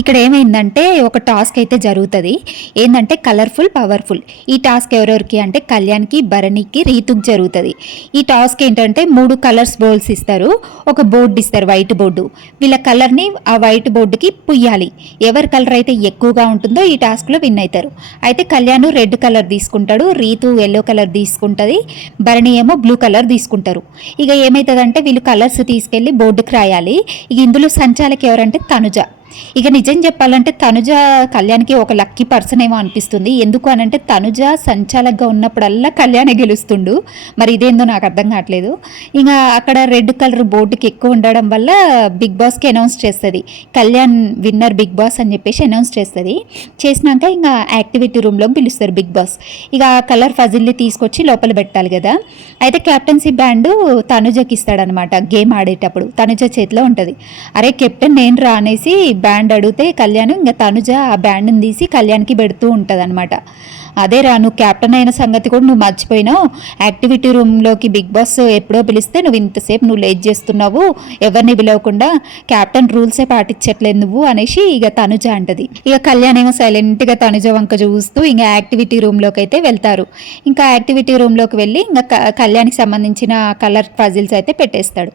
ఇక్కడ ఏమైందంటే ఒక టాస్క్ అయితే జరుగుతుంది. ఏంటంటే కలర్ఫుల్ పవర్ఫుల్. ఈ టాస్క్ ఎవరెవరికి అంటే కళ్యాణ్కి, భరణికి, రీతుకి జరుగుతుంది. ఈ టాస్క్ ఏంటంటే 3 కలర్స్ బౌల్స్ ఇస్తారు, ఒక బోర్డు ఇస్తారు, వైట్ బోర్డు. వీళ్ళ కలర్ని ఆ వైట్ బోర్డుకి పుయ్యాలి. ఎవరి కలర్ అయితే ఎక్కువగా ఉంటుందో ఈ టాస్క్లో విన్ అవుతారు. అయితే కళ్యాణ్ రెడ్ కలర్ తీసుకుంటాడు, రీతు ఎల్లో కలర్ తీసుకుంటుంది, భరణి ఏమో బ్లూ కలర్ తీసుకుంటారు. ఇక ఏమవుతుందంటే వీళ్ళు కలర్స్ తీసుకెళ్ళి బోర్డుకి రాయాలి. ఇక ఇందులో సంచాలకి ఎవరంటే తనుజ. ఇక నిజం చెప్పాలంటే తనుజ కళ్యాణ్కి ఒక లక్కీ పర్సన్ ఏమో అనిపిస్తుంది. ఎందుకు అనంటే తనుజ సంచాలకగా ఉన్నప్పుడల్లా కళ్యాణే గెలుస్తుండు. మరి ఇదేందో నాకు అర్థం కావట్లేదు. ఇంకా అక్కడ రెడ్ కలర్ బోర్డుకి ఎక్కువ ఉండడం వల్ల బిగ్ బాస్కి అనౌన్స్ చేస్తుంది, కళ్యాణ్ విన్నర్ బిగ్ బాస్ అని చెప్పేసి అనౌన్స్ చేస్తుంది. చేసినాక ఇంకా యాక్టివిటీ రూమ్లోకి పిలుస్తారు బిగ్ బాస్. ఇక కలర్ ఫజిల్ని తీసుకొచ్చి లోపల పెట్టాలి కదా. అయితే కెప్టెన్సీ బ్యాండ్ తనుజకి ఇస్తాడనమాట. గేమ్ ఆడేటప్పుడు తనుజ చేతిలో ఉంటుంది. అరే కెప్టెన్ నేను రా అనేసి బ్యాండ్ అడిగితే కళ్యాణ్ ఇంకా తనుజ ఆ బ్యాండ్ని తీసి కళ్యాణ్కి పెడుతూ ఉంటుంది అనమాట. అదే రా, నువ్వు క్యాప్టెన్ అయిన సంగతి కూడా నువ్వు మర్చిపోయినావు. యాక్టివిటీ రూమ్లోకి బిగ్ బాస్ ఎప్పుడో పిలిస్తే నువ్వు ఇంతసేపు నువ్వు లేట్ చేస్తున్నావు, ఎవరిని పిలవకుండా క్యాప్టెన్ రూల్సే పాటించట్లేదు నువ్వు అనేసి ఇక తనుజ అంటది. ఇక కళ్యాణ్ ఏమో సైలెంట్గా తనుజ వంక చూస్తూ ఇంకా యాక్టివిటీ రూమ్లోకి అయితే వెళ్తారు. ఇంకా యాక్టివిటీ రూమ్లోకి వెళ్ళి ఇంకా కళ్యాణ్కి సంబంధించిన కలర్ పజిల్స్ అయితే పెట్టేస్తాడు.